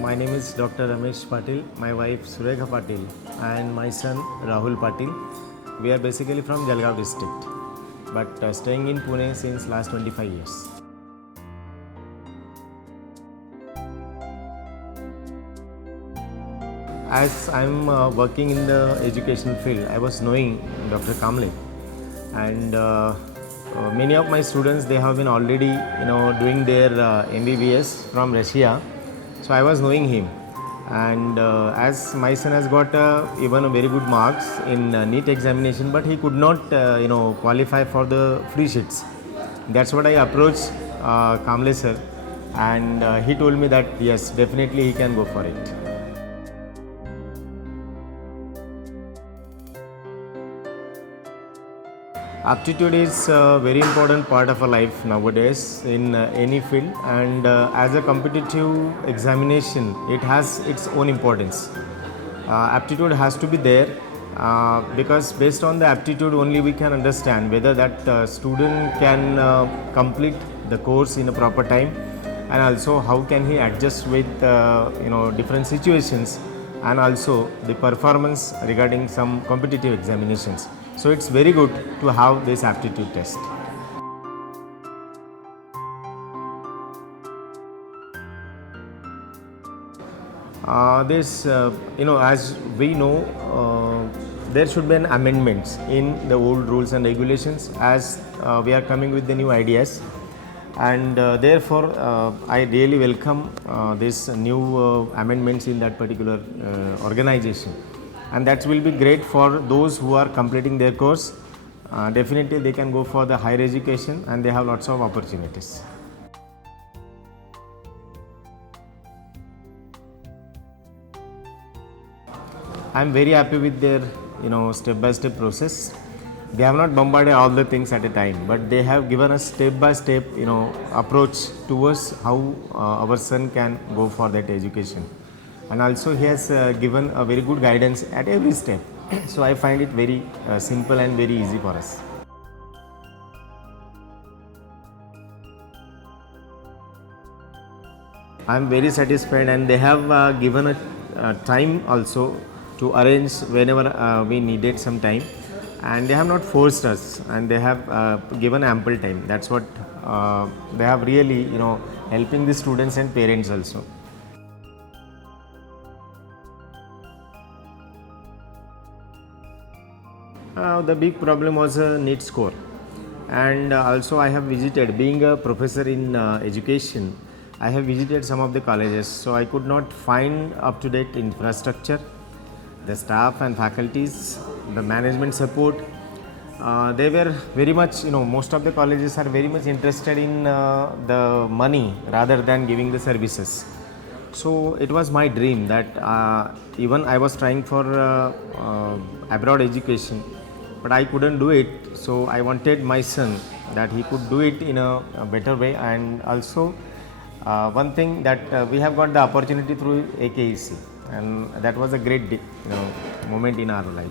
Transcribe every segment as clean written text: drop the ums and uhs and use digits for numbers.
My name is Dr. Ramesh Patil, my wife Surekha Patil, and my son Rahul Patil. We are basically from Jalgaon district, but staying in Pune since last 25 years. As I'm working in the educational field, I was knowing Dr. Kamble, and many of my students they have been already doing their MBBS from Russia, so I was knowing him, and as my son has got even a very good marks in NEET examination, but he could not qualify for the free sheets. That's what I approached Kamble sir, and he told me that yes, definitely he can go for it. Aptitude is a very important part of our life nowadays in any field, and as a competitive examination, it has its own importance. Aptitude has to be there because based on the aptitude only we can understand whether that student can complete the course in a proper time, and also how can he adjust with different situations, and also the performance regarding some competitive examinations. So it's very good to have this aptitude test. This, as we know, there should be an amendments in the old rules and regulations as we are coming with the new ideas, and therefore I really welcome this new amendments in that particular organization, and that will be great for those who are completing their course. Definitely they can go for the higher education and they have lots of opportunities. I am very happy with their step by step process. They have not bombarded all the things at a time, but they have given us step by step approach towards how our son can go for that education, and also he has given a very good guidance at every step. So I find it very simple and very easy for us. I am very satisfied, and they have given a time also to arrange whenever we needed some time, and they have not forced us, and they have given ample time. That's what they have really helping the students and parents also. The big problem was a NEET score, and also I have visited, being a professor in education, I have visited some of the colleges, so I could not find up to date infrastructure, the staff and faculties, the management support. They were very much, most of the colleges are very much interested in the money rather than giving the services. So it was my dream that even I was trying for abroad education, but I couldn't do it. So I wanted my son that he could do it in a better way, and also one thing that we have got the opportunity through AKEC, and that was a great moment in our life.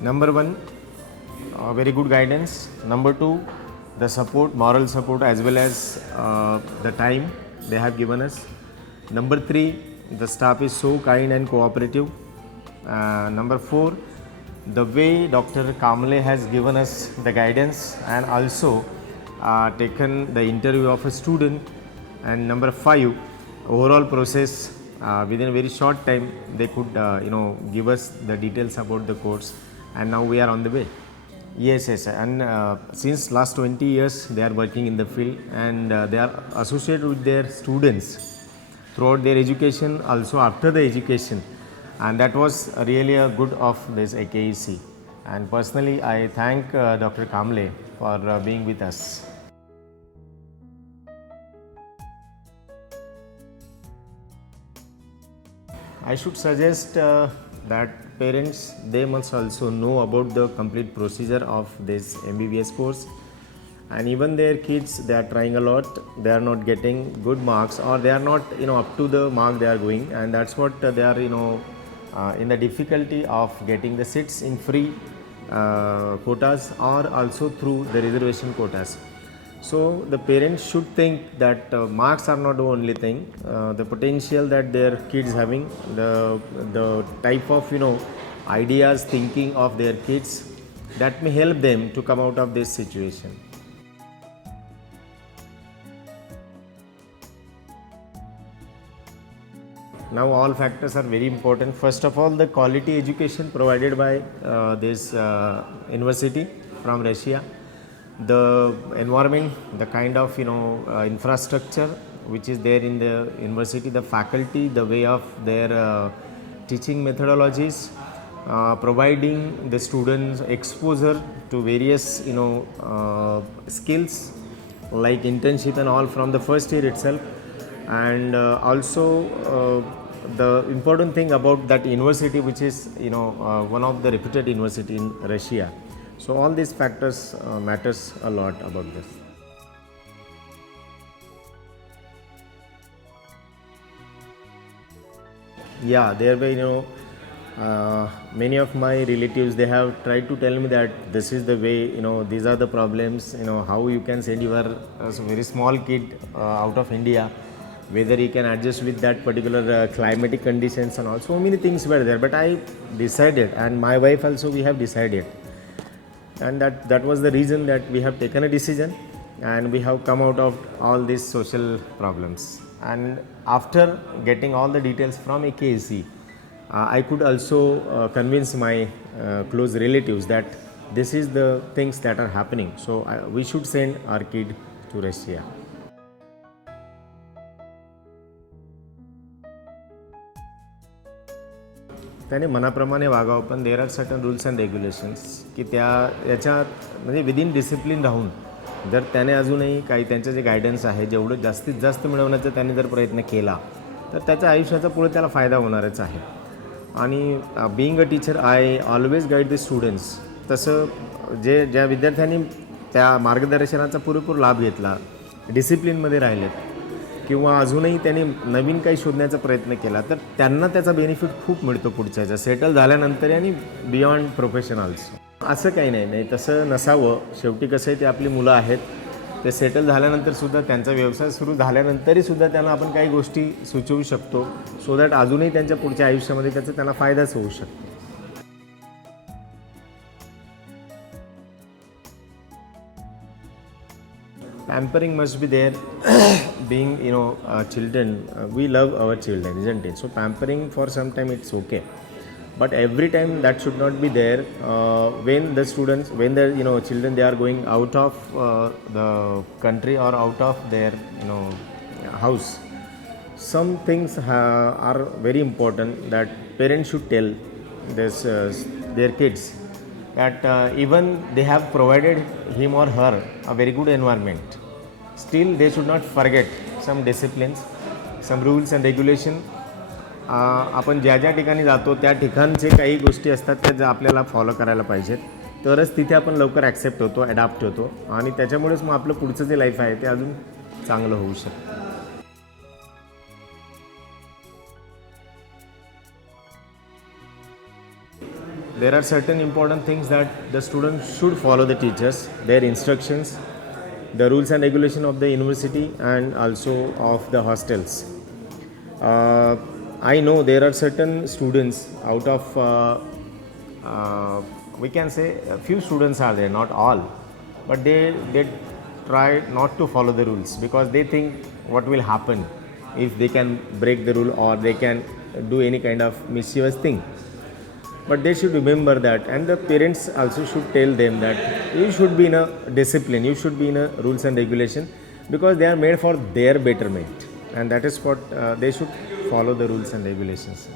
Number one, very good guidance. Number two, the support, moral support, as well as the time they have given us. Number three, the staff is so kind and cooperative. Number four, the way Dr. Kamble has given us the guidance and also taken the interview of a student. And number five, overall process within a very short time they could give us the details about the course, and now we are on the way. Yes, and since last 20 years they are working in the field, and they are associated with their students throughout their education, also after the education, and that was really a good of this AKEC. And personally, I thank Dr. Kamble for being with us. I should suggest that parents, they must also know about the complete procedure of this MBBS course, and even their kids, they are trying a lot, they are not getting good marks, or they are not up to the mark they are going, and that's what they are in the difficulty of getting the seats in free quotas or also through the reservation quotas. So the parents should think that marks are not the only thing. The potential that their kids having, the type of ideas, thinking of their kids, that may help them to come out of this situation. Now all factors are very important. First of all, the quality education provided by this university from Russia, the environment, the kind of infrastructure which is there in the university, the faculty, the way of their teaching methodologies, providing the students exposure to various skills like internship and all from the first year itself, and also the important thing about that university, which is one of the reputed university in Russia. So all these factors matters a lot about this. Yeah, there were many of my relatives, they have tried to tell me that this is the way, these are the problems, how you can send your very small kid out of India, whether he can adjust with that particular climatic conditions and all. So many things were there, but I decided, and my wife also, we have decided, and that was the reason that we have taken a decision, and we have come out of all these social problems. And after getting all the details from AKSC, I could also convince my close relatives that this is the things that are happening, so we should send our kid to Russia. त्याने मनाप्रमाणे वागावं, पण there are certain rules and regulations की याच्यात म्हणजे within discipline राहून जर त्याने अजूनही काही त्यांचं जे गायडन्स आहे जेवढं जास्तीत जास्त मिळवण्याचा त्याने जर प्रयत्न केला तर त्याच्या आयुष्याचा पुढे त्याला फायदा होणारच आहे. आणि being a teacher I always guide the students. तसं ज्या विद्यार्थ्यांनी त्या मार्गदर्शनाचा पुरेपूर लाभ घेतला, डिसिप्लिनमध्ये राहिलेत किंवा अजूनही त्यांनी नवीन काही शोधण्याचा प्रयत्न केला तर त्यांना त्याचा बेनिफिट खूप मिळतो पुढच्याच्या सेटल झाल्यानंतर आणि बियॉन्ड प्रोफेशन ऑल्सो. असं काही नाही तसं नसावं. शेवटी कसं आहे, ते आपली मुलं आहेत, ते सेटल झाल्यानंतरसुद्धा त्यांचा व्यवसाय सुरू झाल्यानंतरहीसुद्धा त्यांना आपण काही गोष्टी सुचवू शकतो, सो दॅट अजूनही त्यांच्या पुढच्या आयुष्यामध्ये त्याचा त्यांना फायदाच होऊ शकतो. Pampering must be there. Being children, we love our children, isn't it? So pampering for some time it's okay, but every time that should not be there. When the children, they are going out of the country or out of their house, some things are very important that parents should tell this their kids, that even they have provided him or her a very good environment, still they should not forget some disciplines, some rules and regulation. आपण ज्या ठिकाणी जातो त्या ठिकाणचे काही गोष्टी असतात त्या आपल्याला फॉलो करायला पाहिजेत, तरच तिथे आपण लवकर ॲक्सेप्ट होतो, ॲडॅप्ट होतो, आणि त्याच्यामुळेच मग आपलं पुढचं जे लाईफ आहे ते अजून चांगलं होऊ शकतं. There are certain important things that the students should follow the teachers, their instructions, the rules and regulation of the university and also of the hostels. I know there are certain students out of, we can say a few students are there, not all, but they try not to follow the rules because they think what will happen if they can break the rule or they can do any kind of mischievous thing. But they should remember that, and the parents also should tell them that you should be in a discipline, you should be in a rules and regulation, because they are made for their betterment, and that is what they should follow the rules and regulations.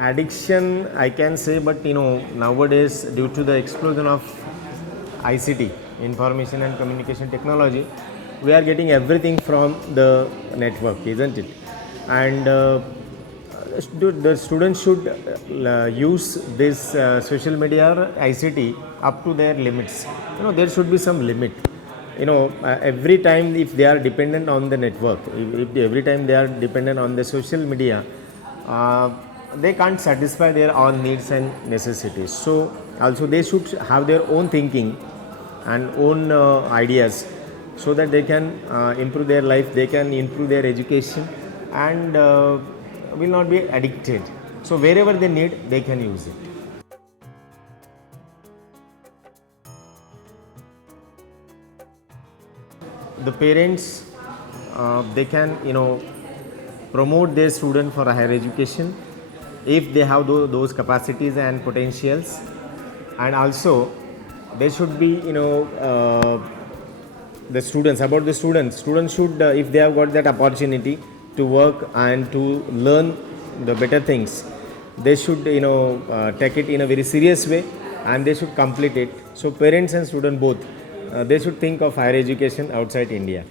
Addiction, I can say, but nowadays due to the explosion of ICT, information and communication technology, we are getting everything from the network, isn't it? And the students should use this social media or ICT up to their limits. There should be some limit. every time if they are dependent on the network, if every time they are dependent on the social media, they can't satisfy their own needs and necessities. So also they should have their own thinking and own ideas, so that they can improve their life, they can improve their education, and will not be addicted. So wherever they need, they can use it. The parents, they can promote their student for a higher education if they have those capacities and potentials. And also they should be the students should, if they have got that opportunity to work and to learn the better things, they should take it in a very serious way, and they should complete it. So parents and student both, they should think of higher education outside India.